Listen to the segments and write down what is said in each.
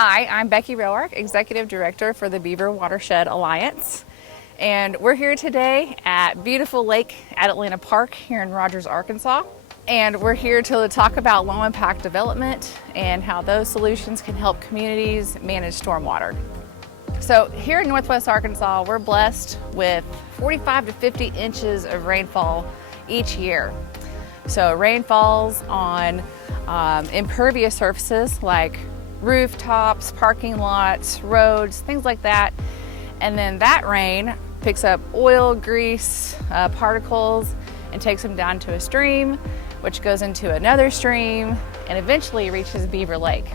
Hi, I'm Becky Roark, Executive Director for the Beaver Watershed Alliance. And we're here today at beautiful Lake Atalanta Park here in Rogers, Arkansas. And we're here to talk about low impact development and how those solutions can help communities manage stormwater. So here in Northwest Arkansas, we're blessed with 45 to 50 inches of rainfall each year. So rain falls on impervious surfaces like rooftops, parking lots, roads, things like that. And then that rain picks up oil, grease, particles, and takes them down to a stream, which goes into another stream and eventually reaches Beaver Lake.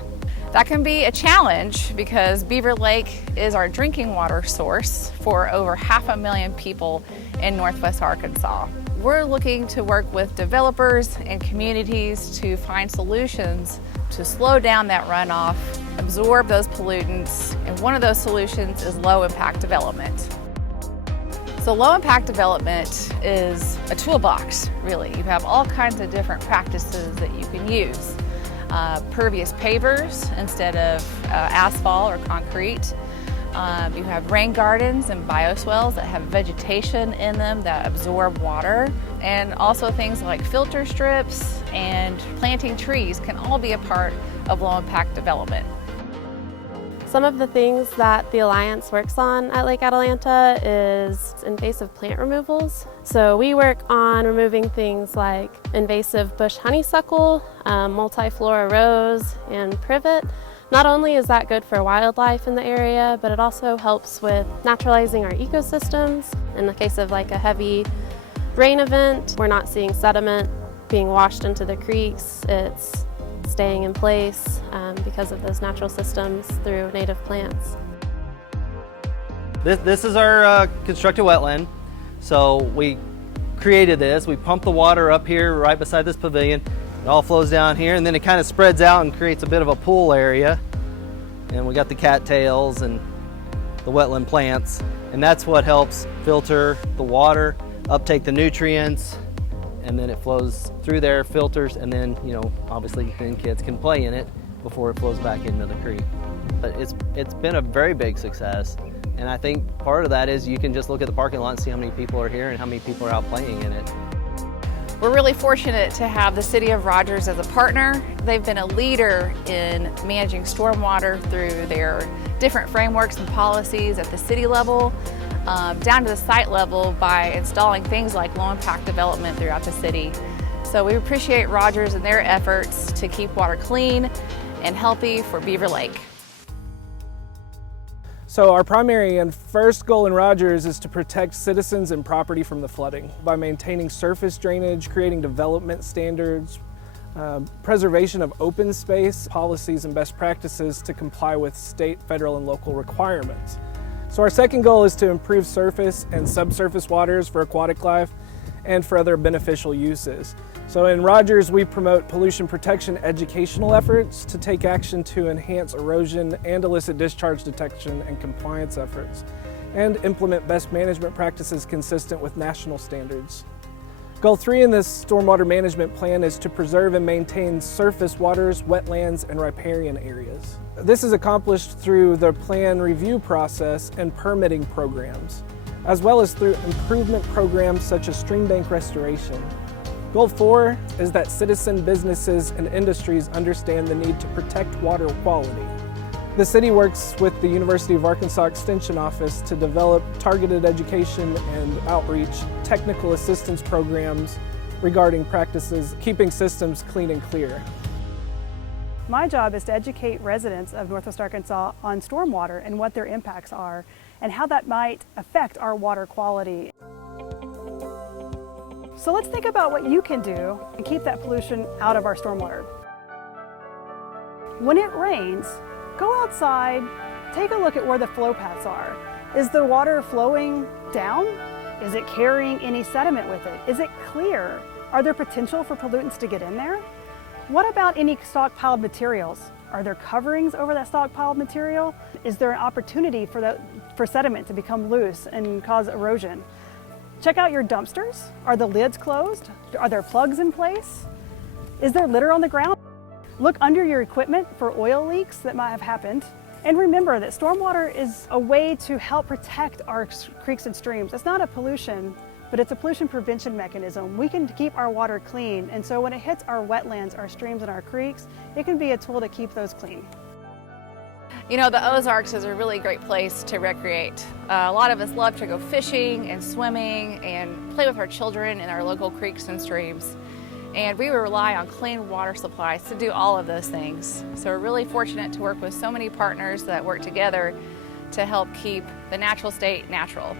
That can be a challenge because Beaver Lake is our drinking water source for over 500,000 people in Northwest Arkansas. We're looking to work with developers and communities to find solutions to slow down that runoff, absorb those pollutants, and one of those solutions is low impact development. So low impact development is a toolbox, really. You have all kinds of different practices that you can use. Pervious pavers instead of asphalt or concrete. You have rain gardens and bioswales that have vegetation in them that absorb water. And also things like filter strips and planting trees can all be a part of low impact development. Some of the things that the Alliance works on at Lake Atalanta is invasive plant removals. So we work on removing things like invasive bush honeysuckle, multiflora rose, and privet. Not only is that good for wildlife in the area, but it also helps with naturalizing our ecosystems. In the case of like a heavy rain event, we're not seeing sediment being washed into the creeks. It's staying in place because of those natural systems through native plants. This is our constructed wetland. So we created this. We pump the water up here right beside this pavilion. It all flows down here and then it kind of spreads out and creates a bit of a pool area. And we got the cattails and the wetland plants. And that's what helps filter the water, uptake the nutrients, and then it flows through there, filters, and then, obviously then kids can play in it before it flows back into the creek. But it's been a very big success. And I think part of that is you can just look at the parking lot and see how many people are here and how many people are out playing in it. We're really fortunate to have the City of Rogers as a partner. They've been a leader in managing stormwater through their different frameworks and policies at the city level, down to the site level by installing things like low impact development throughout the city. So we appreciate Rogers and their efforts to keep water clean and healthy for Beaver Lake. So our primary and first goal in Rogers is to protect citizens and property from the flooding by maintaining surface drainage, creating development standards, preservation of open space, policies and best practices to comply with state, federal, and local requirements. So our second goal is to improve surface and subsurface waters for aquatic life and for other beneficial uses. So in Rogers, we promote pollution protection educational efforts to take action to enhance erosion and illicit discharge detection and compliance efforts, and implement best management practices consistent with national standards. Goal 3 in this stormwater management plan is to preserve and maintain surface waters, wetlands, and riparian areas. This is accomplished through the plan review process and permitting programs, as well as through improvement programs such as stream bank restoration. Goal 4 is that citizen businesses and industries understand the need to protect water quality. The city works with the University of Arkansas Extension Office to develop targeted education and outreach, technical assistance programs regarding practices, keeping systems clean and clear. My job is to educate residents of Northwest Arkansas on stormwater and what their impacts are and how that might affect our water quality. So let's think about what you can do and keep that pollution out of our stormwater. When it rains, go outside, take a look at where the flow paths are. Is the water flowing down? Is it carrying any sediment with it? Is it clear? Are there potential for pollutants to get in there? What about any stockpiled materials? Are there coverings over that stockpiled material? Is there an opportunity for sediment to become loose and cause erosion? Check out your dumpsters. Are the lids closed? Are there plugs in place? Is there litter on the ground? Look under your equipment for oil leaks that might have happened. And remember that stormwater is a way to help protect our creeks and streams. It's not a pollution, but it's a pollution prevention mechanism. We can keep our water clean, and so when it hits our wetlands, our streams, and our creeks, it can be a tool to keep those clean. You know, the Ozarks is a really great place to recreate. A lot of us love to go fishing and swimming and play with our children in our local creeks and streams. And we rely on clean water supplies to do all of those things. So we're really fortunate to work with so many partners that work together to help keep the natural state natural.